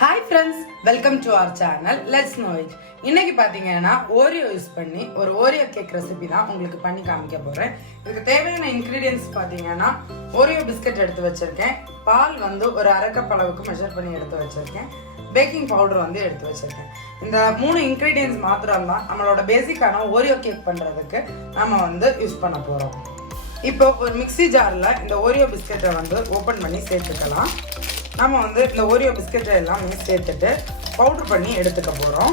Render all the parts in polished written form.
Hi friends, welcome to our channel. Let's know it. இன்னைக்கு பாத்தீங்கன்னா Oreo use பண்ணி ஒரு ஓரியோ கேக் ரெசிபி தான் உங்களுக்கு பண்ணி காமிக்க போறேன். இதுக்கு தேவையான இன்கிரிடியன்ட்ஸ் பாத்தீங்கன்னா ஓரியோ பிஸ்கட் எடுத்து வச்சிருக்கேன். பால் வந்து ஒரு அரை கப் அளவுக்கு மெஷர் பண்ணி எடுத்து வச்சிருக்கேன். பேக்கிங் பவுடர் வந்து எடுத்து வச்சிருக்கேன். இந்த மூணு இன்கிரிடியன்ட்ஸ் மாத்திரம் தான் நம்மளோட பேசிக்கான ஓரியோ கேக் பண்றதுக்கு நாம வந்து யூஸ் பண்ண போறோம். இப்போ ஒரு மிக்ஸி ஜார்ல இந்த ஓரியோ பிஸ்கட்டை வந்து ஓபன் பண்ணி சேர்த்துக்கலாம். நம்ம வந்து இந்த ஓரியோ பிஸ்கெட்டை எல்லாமே சேர்த்துட்டு பவுடர் பண்ணி எடுத்துக்க போகிறோம்.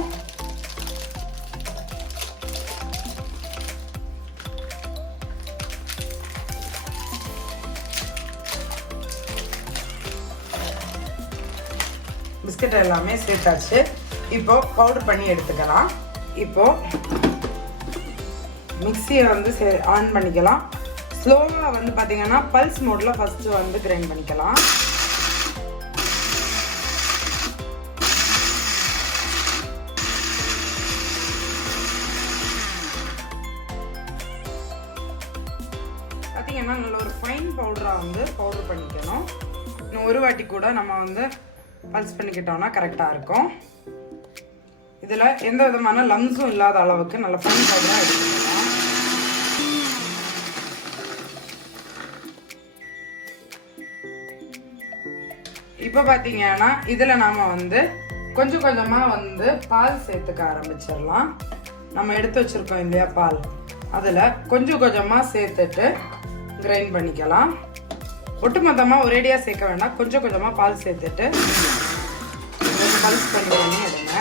பிஸ்கெட்டை எல்லாமே சேர்த்தாச்சு. இப்போ பவுடர் பண்ணி எடுத்துக்கலாம். இப்போ மிக்ஸியை வந்து ஆன் பண்ணிக்கலாம். ஸ்லோவாக வந்து பார்த்தீங்கன்னா பல்ஸ் மோடில் ஃபஸ்ட்டு வந்து கிரைண்ட் பண்ணிக்கலாம். பார்த்தீங்கன்னா நல்ல ஒரு ஃபைன் பவுடராக வந்து பவுடர் பண்ணிக்கணும். இன்னும் ஒரு வாட்டி கூட நம்ம வந்து பல்ஸ் பண்ணிக்கிட்டோம்னா கரெக்டாக இருக்கும். இதில் எந்த விதமான லம்ஸும் இல்லாத அளவுக்கு நல்ல ஃபைன் பவுடராக எடுத்துக்கலாம். இப்போ பார்த்தீங்கன்னா இதில் நாம் வந்து கொஞ்சம் கொஞ்சமாக வந்து பால் சேர்த்துக்க ஆரம்பிச்சிடலாம். நம்ம எடுத்து வச்சுருக்கோம் இல்லையா பால், அதில் கொஞ்சம் கொஞ்சமாக சேர்த்துட்டு கிரைண்ட் பண்ணிக்கலாம். ஒட்டுமொத்தமாக ஒரேடியாக சேர்க்க வேண்டாம், கொஞ்சம் கொஞ்சமாக பால் சேர்த்துட்டு பல்ஸ் பண்ணி எடுங்க.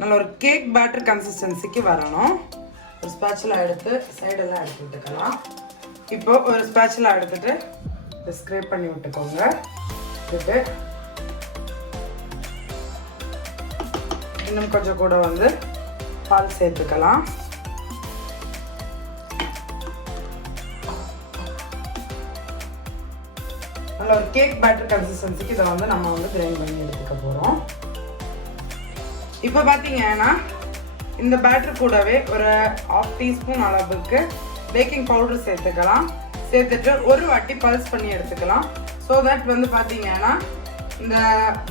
நல்ல ஒரு கேக் பேட்டர் கன்சிஸ்டன்சிக்கு வரணும். ஒரு ஸ்பேச்சுலா எடுத்து சைடெல்லாம் எடுத்து விட்டுக்கலாம். இப்போ ஒரு ஸ்பேச்சுலா எடுத்துட்டு ஸ்க்ரேப் பண்ணி விட்டுக்கோங்க. விட்டு இன்னும் கொஞ்சம் கூட வந்து பால் சேர்த்துக்கலாம். நல்ல ஒரு கேக் பேட்டர் கன்சிஸ்டன்சிக்கு இதை வந்து நம்ம வந்து கிரைண்ட் பண்ணி எடுத்துக்க போகிறோம். இப்போ பார்த்தீங்கன்னா இந்த பேட்டர் கூடவே ஒரு 1/2 டீஸ்பூன் அளவுக்கு பேக்கிங் பவுடர் சேர்த்துக்கலாம். சேர்த்துட்டு ஒரு வாட்டி பல்ஸ் பண்ணி எடுத்துக்கலாம். ஸோ தட் வந்து பார்த்தீங்கன்னா இந்த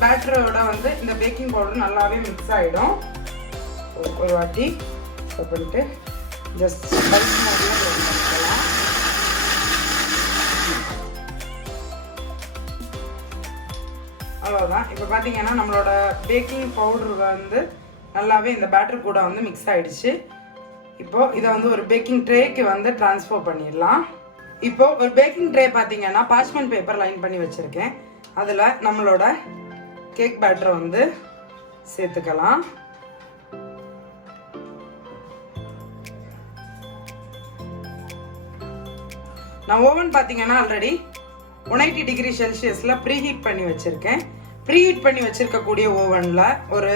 பேட்டரோட வந்து இந்த பேக்கிங் பவுடர் நல்லாவே மிக்ஸ் ஆகிடும். ஒரு வாட்டி பண்ணிட்டு ஜஸ்ட் பல்ஸ் மாதிரிலாம் பண்ணிக்கலாம். அவ்வளோதான். இப்போ பார்த்தீங்கன்னா நம்மளோட பேக்கிங் பவுடர் வந்து நல்லாவே இந்த பேட்டர் கூட வந்து மிக்ஸ் ஆகிடுச்சு. இப்போது இதை வந்து ஒரு பேக்கிங் ட்ரேக்கு வந்து ட்ரான்ஸ்ஃபர் பண்ணிடலாம். இப்போது ஒரு பேக்கிங் ட்ரே பார்த்தீங்கன்னா பார்ச்மெண்ட் பேப்பர் லைன் பண்ணி வச்சுருக்கேன். அதில் நம்மளோட கேக் பேட்டரை வந்து சேர்த்துக்கலாம். நான் ஓவன் பார்த்தீங்கன்னா ஆல்ரெடி 180 டிகிரி செல்சியஸில் ப்ரீஹீட் பண்ணி வச்சுருக்கேன். ப்ரீஹீட் பண்ணி வச்சுருக்கக்கூடிய ஓவனில் ஒரு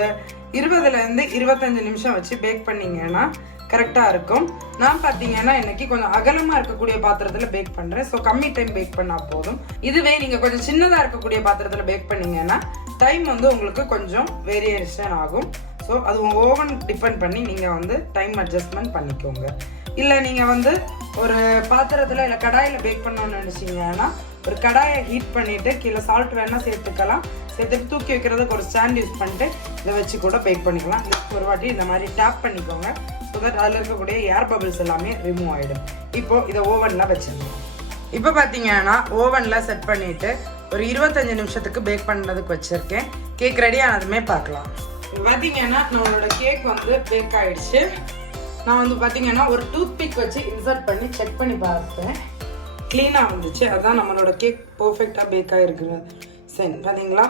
20லேருந்து 25 நிமிஷம் வச்சு பேக் பண்ணிங்கன்னா கரெக்டாக இருக்கும். நான் பார்த்தீங்கன்னா இன்னைக்கு கொஞ்சம் அகலமாக இருக்கக்கூடிய பாத்திரத்தில் பேக் பண்ணுறேன். ஸோ கம்மி டைம் பேக் பண்ணால் போதும். இதுவே நீங்கள் கொஞ்சம் சின்னதாக இருக்கக்கூடிய பாத்திரத்தில் பேக் பண்ணிங்கன்னா டைம் வந்து உங்களுக்கு கொஞ்சம் வேரியேஷன் ஆகும். ஸோ அது உங்கள் ஓவன் டிபெண்ட் பண்ணி நீங்கள் வந்து டைம் அட்ஜஸ்ட்மெண்ட் பண்ணிக்கோங்க. இல்லை நீங்கள் வந்து ஒரு பாத்திரத்தில் இல்லை கடாயில் பேக் பண்ணணும்னு நினச்சிங்கன்னா ஒரு கடாயை ஹீட் பண்ணிவிட்டு கீழே சால்ட் வேணால் சேர்த்துக்கலாம். சேர்த்துட்டு தூக்கி வைக்கிறதுக்கு ஒரு ஸ்டாண்ட் யூஸ் பண்ணிட்டு இதை வச்சு கூட பேக் பண்ணிக்கலாம். ஒரு வாட்டி இந்த மாதிரி டேப் பண்ணிக்கோங்க. ஸோ தட் அதில் இருக்கக்கூடிய ஏர் பபிள்ஸ் எல்லாமே ரிமூவ் ஆகிடும். இப்போது இதை ஓவனில் வச்சுருக்கோம். இப்போ பார்த்தீங்கன்னா ஓவனில் செட் பண்ணிவிட்டு ஒரு 25 நிமிஷத்துக்கு பேக் பண்ணுறதுக்கு வச்சுருக்கேன். கேக் ரெடி ஆனதுமே பார்க்கலாம். இப்போ பார்த்தீங்கன்னா நம்மளோட கேக் வந்து பேக் ஆகிடுச்சு. நான் வந்து பார்த்தீங்கன்னா ஒரு டூத் பிக் வச்சு இன்சர்ட் பண்ணி செக் பண்ணி பார்த்தேன். க்ளீனாக வந்துச்சு. அதுதான் நம்மளோட கேக் பர்ஃபெக்டாக பேக் ஆகிருக்குது. சரி பார்த்தீங்களா,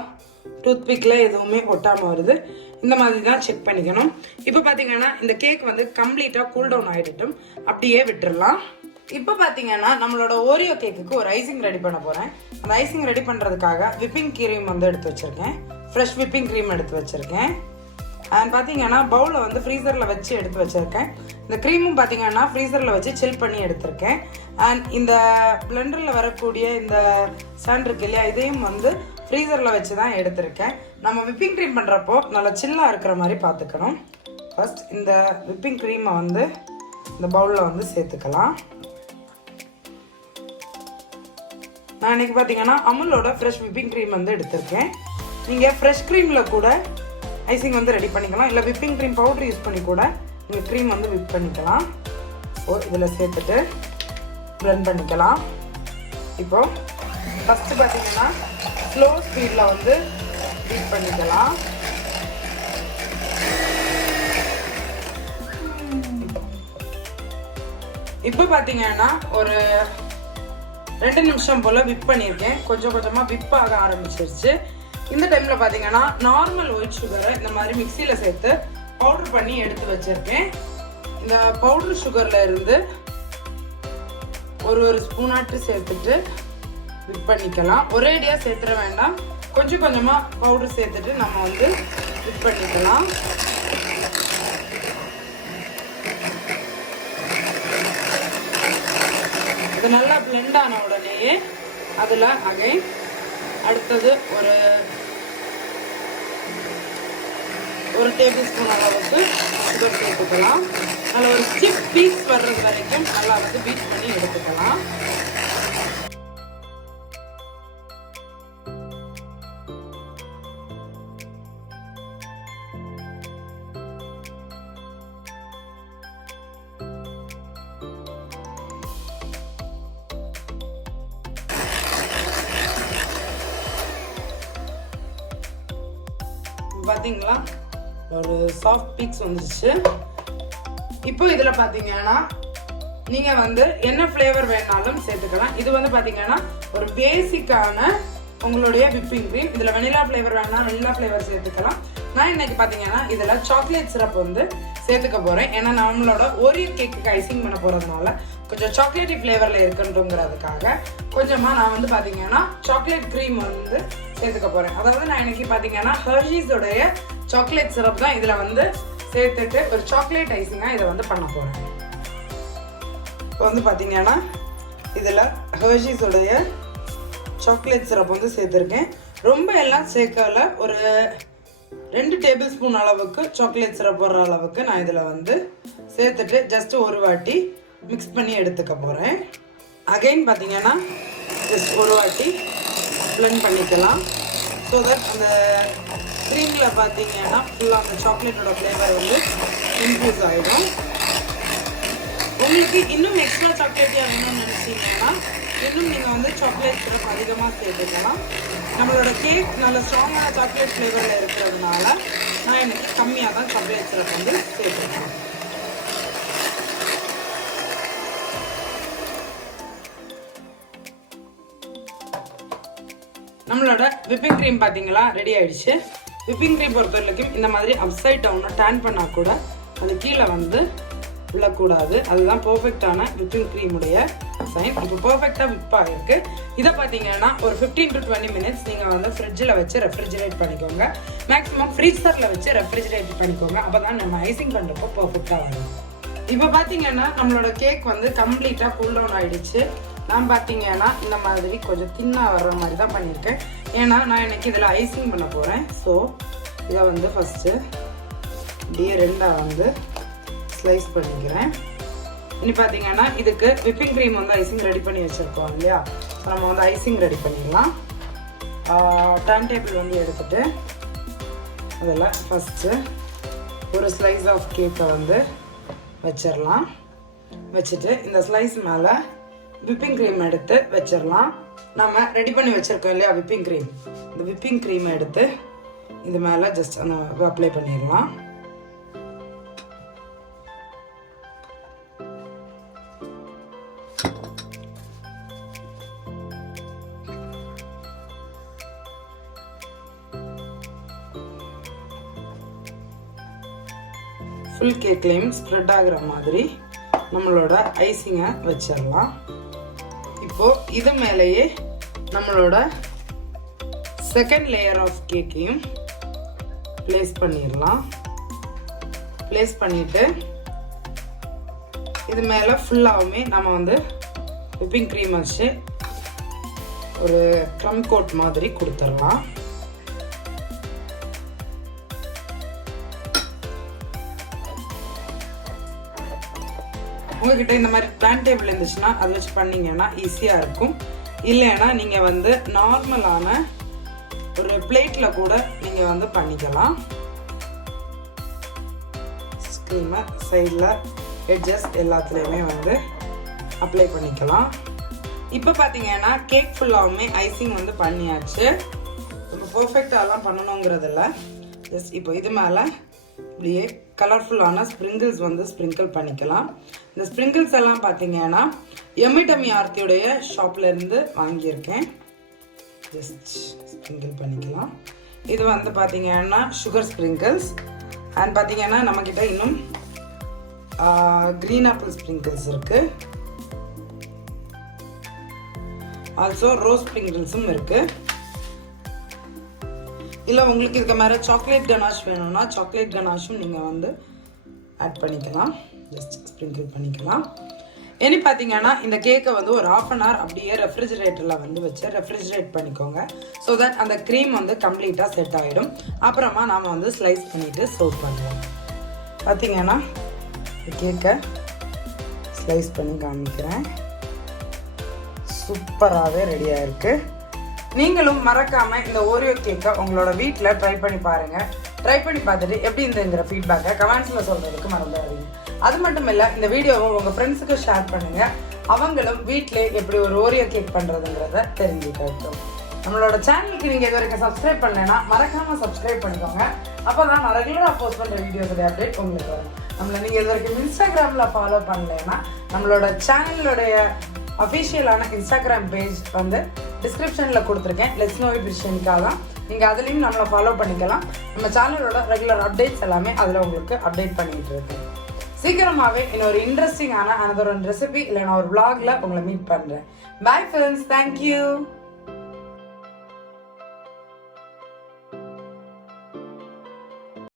டூத் பிக்கில் எதுவுமே ஒட்டாமல் வருது. இந்த மாதிரி தான் செக் பண்ணிக்கணும். இப்போ பார்த்தீங்கன்னா இந்த கேக் வந்து கம்ப்ளீட்டாக கூல் டவுன் ஆகிடட்டும், அப்படியே விட்டுடலாம். இப்போ பார்த்தீங்கன்னா நம்மளோட ஓரியோ கேக்குக்கு ஒரு ஐசிங் ரெடி பண்ண போகிறேன். அந்த ஐசிங் ரெடி பண்ணுறதுக்காக விப்பிங் க்ரீம் வந்து எடுத்து வச்சுருக்கேன். ஃப்ரெஷ் விப்பிங் க்ரீம் எடுத்து வச்சுருக்கேன். அண்ட் பார்த்தீங்கன்னா பவுலில் வந்து ஃப்ரீசரில் வச்சு எடுத்து வச்சுருக்கேன். இந்த க்ரீமும் பார்த்தீங்கன்னா ஃப்ரீசரில் வச்சு சில் பண்ணி எடுத்திருக்கேன். அண்ட் இந்த பிளெண்டரில் வரக்கூடிய இந்த ஸ்டாண்ட் இருக்கு இல்லையா, இதையும் வந்து ஃப்ரீசரில் வச்சு தான் எடுத்திருக்கேன். நம்ம விப்பிங் க்ரீம் பண்ணுறப்போ நல்லா சில்லாக இருக்கிற மாதிரி பார்த்துக்கணும். ஃபர்ஸ்ட் இந்த விப்பிங் க்ரீமை வந்து இந்த பவுலில் வந்து சேர்த்துக்கலாம். நான் இன்னைக்கு பார்த்தீங்கன்னா அமுலோட ஃப்ரெஷ் விப்பிங் க்ரீம் வந்து எடுத்திருக்கேன். நீங்கள் ஃப்ரெஷ் க்ரீமில் கூட ஐசிங் வந்து ரெடி பண்ணிக்கலாம், இல்லை விப்பிங் க்ரீம் பவுடர் யூஸ் பண்ணி கூட நீங்கள் க்ரீம் வந்து விப் பண்ணிக்கலாம். இதில் சேர்த்துட்டு பிளெண்ட் பண்ணிக்கலாம். இப்போது ஃபஸ்ட்டு பார்த்தீங்கன்னா ஸ்லோ ஸ்பீடில் வந்து பீட் பண்ணிக்கலாம். இப்போ பார்த்தீங்கன்னா ஒரு 2 நிமிஷம் போல் விப் பண்ணியிருக்கேன். கொஞ்சம் கொஞ்சமாக விப் ஆக ஆரம்பிச்சிருச்சு. இந்த டைமில் பார்த்தீங்கன்னா நார்மல் ஒயிட் சுகரை இந்த மாதிரி மிக்சியில் சேர்த்து பவுடர் பண்ணி எடுத்து வச்சுருக்கேன். இந்த பவுடர் சுகரில் இருந்து ஒரு ஸ்பூனாட்டு சேர்த்துட்டு விப் பண்ணிக்கலாம். ஒரேடியாக சேர்த்துட வேண்டாம், கொஞ்சம் கொஞ்சமாக பவுடர் சேர்த்துட்டு நம்ம வந்து விப் பண்ணிக்கலாம். இது நல்லா பிளெண்ட் ஆன உடனேயே அதில் அகைன் அடுத்தது ஒரு டேபிள் ஸ்பூன் அளவுக்கு சுகர் சேர்த்துக்கலாம். அதில் ஒரு ஸ்டிப் பீஸ் வர்றது வரைக்கும் நல்லா வந்து பீட் பண்ணி எடுத்துக்கலாம். பார்த்தீங்களா, ஒரு சாஃப்ட் பீக்ஸ் வந்துருச்சு. இப்போ இதில் பார்த்தீங்கன்னா நீங்கள் வந்து என்ன ஃப்ளேவர் வேணாலும் சேர்த்துக்கலாம். இது வந்து பார்த்தீங்கன்னா ஒரு பேசிக்கான உங்களுடைய விப்பிங் க்ரீம். இதில் வெனிலா ஃப்ளேவர் வேணா வெனிலா ஃப்ளேவர் சேர்த்துக்கலாம். நான் இன்னைக்கு பார்த்தீங்கன்னா இதில் சாக்லேட் சிரப் வந்து சேர்த்துக்க போகிறேன். ஏன்னா நம்மளோட ஓரியோ கேக்கு ஐசிங் பண்ண போகிறதுனால கொஞ்சம் சாக்லேட்டி ஃப்ளேவரில் இருக்குன்றதுக்காக கொஞ்சமாக நான் வந்து பார்த்தீங்கன்னா சாக்லேட் க்ரீம் வந்து சேர்த்துக்க போகிறேன். அதாவது நான் இன்னைக்கு பார்த்தீங்கன்னா ஹெர்ஷீஸோடைய சாக்லேட் சிரப் தான் இதில் வந்து சேர்த்துட்டு ஒரு சாக்லேட் ஐசிங்காக இதை வந்து பண்ண போகிறேன். இப்போ வந்து பார்த்தீங்கன்னா இதில் ஹெர்ஷீஸோடைய சாக்லேட் சிரப் வந்து சேர்த்துருக்கேன். ரொம்ப எல்லாம் சேர்க்கல, ஒரு 2 டேபிள் ஸ்பூன் அளவுக்கு சாக்லேட் சிரப் வர்ற அளவுக்கு நான் இதில் வந்து சேர்த்துட்டு ஜஸ்ட் ஒரு வாட்டி மிக்ஸ் பண்ணி எடுத்துக்க போகிறேன். அகைன் பார்த்தீங்கன்னா ஜஸ்ட் ஒரு வாட்டி பிளெண்ட் பண்ணிக்கலாம். ஸோ தட் அந்த க்ரீமில் பார்த்தீங்கன்னா ஃபுல்லாக அந்த சாக்லேட்டோட ஃப்ளேவர் வந்து இன்க்ரீஸ் ஆகிடும். உங்களுக்கு இன்னும் எக்ஸ்ட்ரா சாக்லேட்டியாக வேணும்னு நினச்சிங்கன்னா இன்னும் நீங்கள் வந்து சாக்லேட் சிரப் அதிகமாக சேர்த்துக்கலாம். நம்மளோட கேக் நல்ல ஸ்ட்ராங்கான சாக்லேட் ஃப்ளேவரில் இருக்கிறதுனால நான் எனக்கு கம்மியாக தான் சாக்லேட் சிரப் வந்து சேர்த்துருக்கேன். நம்மளோட விப்பிங் க்ரீம் பார்த்தீங்களா ரெடி ஆயிடுச்சு. விப்பிங் க்ரீம் பொறுத்த வரைக்கும் இந்த மாதிரி அப்சைட் டவுனை டேன் பண்ணால் கூட அது கீழே வந்து விழக்கூடாது. அதுதான் பர்ஃபெக்டான விப்பிங் க்ரீமுடைய சைன். இப்போ பர்ஃபெக்டாக விப் ஆகிருக்கு. இதை பார்த்தீங்கன்னா ஒரு 15 to 20 minutes நீங்கள் வந்து ஃப்ரிட்ஜில் வச்சு ரெஃப்ரிஜரேட் பண்ணிக்கோங்க. மேக்ஸிமம் ஃப்ரீசரில் வச்சு ரெஃப்ரிஜரேட் பண்ணிக்கோங்க. அப்போ தான் நம்ம ஐசிங் பண்ணுறப்போ பர்ஃபெக்டாக வரும். இப்போ பார்த்தீங்கன்னா நம்மளோட கேக் வந்து கம்ப்ளீட்டாக கூல் டவுன் ஆகிடுச்சு. நான் பார்த்தீங்கன்னா இந்த மாதிரி கொஞ்சம் தின்னாக வர்ற மாதிரி தான் பண்ணியிருக்கேன். ஏன்னா நான் இன்னைக்கு இதில் ஐசிங் பண்ண போகிறேன். ஸோ இதை வந்து ஃபஸ்ட்டு இப்படியே 2 வந்து ஸ்லைஸ் பண்ணிக்கிறேன். இனி பார்த்தீங்கன்னா இதுக்கு விப்பிங் க்ரீம் வந்து ஐசிங் ரெடி பண்ணி வச்சுருக்கோம் இல்லையா, ஸோ நம்ம வந்து ஐசிங் ரெடி பண்ணிடலாம். டர்ன் டேபிள் வந்து எடுத்துகிட்டு அதில் ஃபஸ்ட்டு ஒரு ஸ்லைஸ் ஆஃப் கேக்கை வந்து வச்சிடலாம். வச்சுட்டு இந்த ஸ்லைஸ் மேலே விப்பிங் க்ரீம் எடுத்து வச்சிடலாம். நம்ம ரெடி பண்ணி வச்சுருக்கோம் இல்லையா விப்பிங் க்ரீம், இந்த விப்பிங் க்ரீமை எடுத்து இது மேலே ஜஸ்ட் அந்த அப்ளை பண்ணிடலாம். ஃபுல் கேக்லேயும் ஸ்ப்ரெட் ஆகிற மாதிரி நம்மளோட ஐசிங்கை வச்சிடலாம். இப்போது இது மேலேயே நம்மளோட செகண்ட் லேயர் ஆஃப் கேக்கையும் ப்ளேஸ் பண்ணிடலாம். ப்ளேஸ் பண்ணிவிட்டு இது மேலே ஃபுல்லாகவுமே நம்ம வந்து விப்பிங் க்ரீம் வச்சு ஒரு க்ரம் கோட் மாதிரி கொடுத்துடலாம். உங்ககிட்ட இந்த மாதிரி பிளான் டேபிள் இருந்துச்சுன்னா அதை வச்சு பண்ணிங்கன்னா ஈஸியாக இருக்கும். இல்லைன்னா நீங்கள் வந்து நார்மலான ஒரு பிளேட்டில் கூட நீங்கள் வந்து பண்ணிக்கலாம். ஸ்க்ரீமை சைடில் எட்ஜஸ் எல்லாத்துலேயுமே வந்து அப்ளை பண்ணிக்கலாம். இப்போ பார்த்தீங்கன்னா கேக் ஃபுல்லாகவுமே ஐசிங் வந்து பண்ணியாச்சு. ரொம்ப பர்ஃபெக்டாலாம் பண்ணணுங்கிறதில்ல. ஜஸ்ட் இப்போ இது மேலே இப்படியே கலர்ஃபுல்லான ஸ்ப்ரிங்கிள்ஸ் வந்து ஸ்ப்ரிங்கிள் பண்ணிக்கலாம். இந்த ஸ்ப்ரிங்கிள்ஸ் எல்லாம் பார்த்தீங்கன்னா எம்மிடமி ஆர்த்தியுடைய ஷாப்லேருந்து வாங்கியிருக்கேன். ஜஸ்ட் ஸ்ப்ரிங்கிள் பண்ணிக்கலாம். இது வந்து பார்த்தீங்கன்னா சுகர் ஸ்ப்ரிங்கிள்ஸ். அண்ட் பார்த்தீங்கன்னா நம்மக்கிட்ட இன்னும் க்ரீன் ஆப்பிள் ஸ்ப்ரிங்கிள்ஸ் இருக்குது. ஆல்சோ ரோஸ் ஸ்ப்ரிங்கிள்ஸும் இருக்குது. இல்லை உங்களுக்கு இதுக்கு மேலே சாக்லேட் கனாஷ் வேணும்னா சாக்லேட் கனாஷும் நீங்கள் வந்து ஆட் பண்ணிக்கலாம். ஜஸ்ட் ஸ்ப்ரிங்கிள் பண்ணிக்கலாம். இனி பார்த்தீங்கன்னா இந்த கேக்கை வந்து ஒரு 1/2 hour அப்படியே ரெஃப்ரிஜிரேட்டரில் வந்து வச்சு ரெஃப்ரிஜிரேட் பண்ணிக்கோங்க. ஸோ தட் அந்த க்ரீம் வந்து கம்ப்ளீட்டாக செட் ஆகிடும். அப்புறமா நாம் வந்து ஸ்லைஸ் பண்ணிவிட்டு சர்வ் பண்ணுவோம். பார்த்தீங்கன்னா கேக்கை ஸ்லைஸ் பண்ணி காமிக்கிறேன். சூப்பராகவே ரெடியாக இருக்குது. நீங்களும் மறக்காமல் இந்த ஓரியோ கேக்கை உங்களோட வீட்டில் ட்ரை பண்ணி பாருங்கள். ட்ரை பண்ணி பார்த்துட்டு எப்படி இருந்துங்கிற ஃபீட்பேக்கை கமெண்ட்ஸில் சொல்கிறதுக்கு மறந்துடாதீங்க. அது மட்டும் இல்லை, இந்த வீடியோவை உங்கள் ஃப்ரெண்ட்ஸுக்கு ஷேர் பண்ணுங்கள். அவங்களும் வீட்டிலே எப்படி ஒரு ஓரியோ கேக் பண்ணுறதுங்கிறத தெரிஞ்சுக்கட்டும். நம்மளோட சேனலுக்கு நீங்கள் இது வரைக்கும் சப்ஸ்கிரைப் பண்ணலைன்னா மறக்காமல் சப்ஸ்கிரைப் பண்ணிக்கோங்க. அப்போ தான் நான் ரெகுலராக போஸ்ட் பண்ணுற வீடியோஸோட அப்டேட் உங்களுக்கு வரும். நம்மளை நீங்கள் இது வரைக்கும் இன்ஸ்டாகிராமில் ஃபாலோ பண்ணலைன்னா நம்மளோட சேனலுடைய அஃபிஷியலான இன்ஸ்டாகிராம் பேஜ் வந்து டிஸ்கிரிப்ஷனில் கொடுத்துருக்கேன். letsknowitwithshenica தான். நீங்கள் அதுலேயும் நம்மளை ஃபாலோ பண்ணிக்கலாம். நம்ம சேனலோட ரெகுலர் அப்டேட்ஸ் எல்லாமே அதில் உங்களுக்கு அப்டேட் பண்ணிகிட்டு இருக்கேன். சீக்கிரமாகவே இன்னொரு இன்ட்ரெஸ்டிங்கான ஒரு ரெசிபி இல்லைனா ஒரு vlogல உங்களை மீட் பண்ணுறேன். Bye friends, thank you.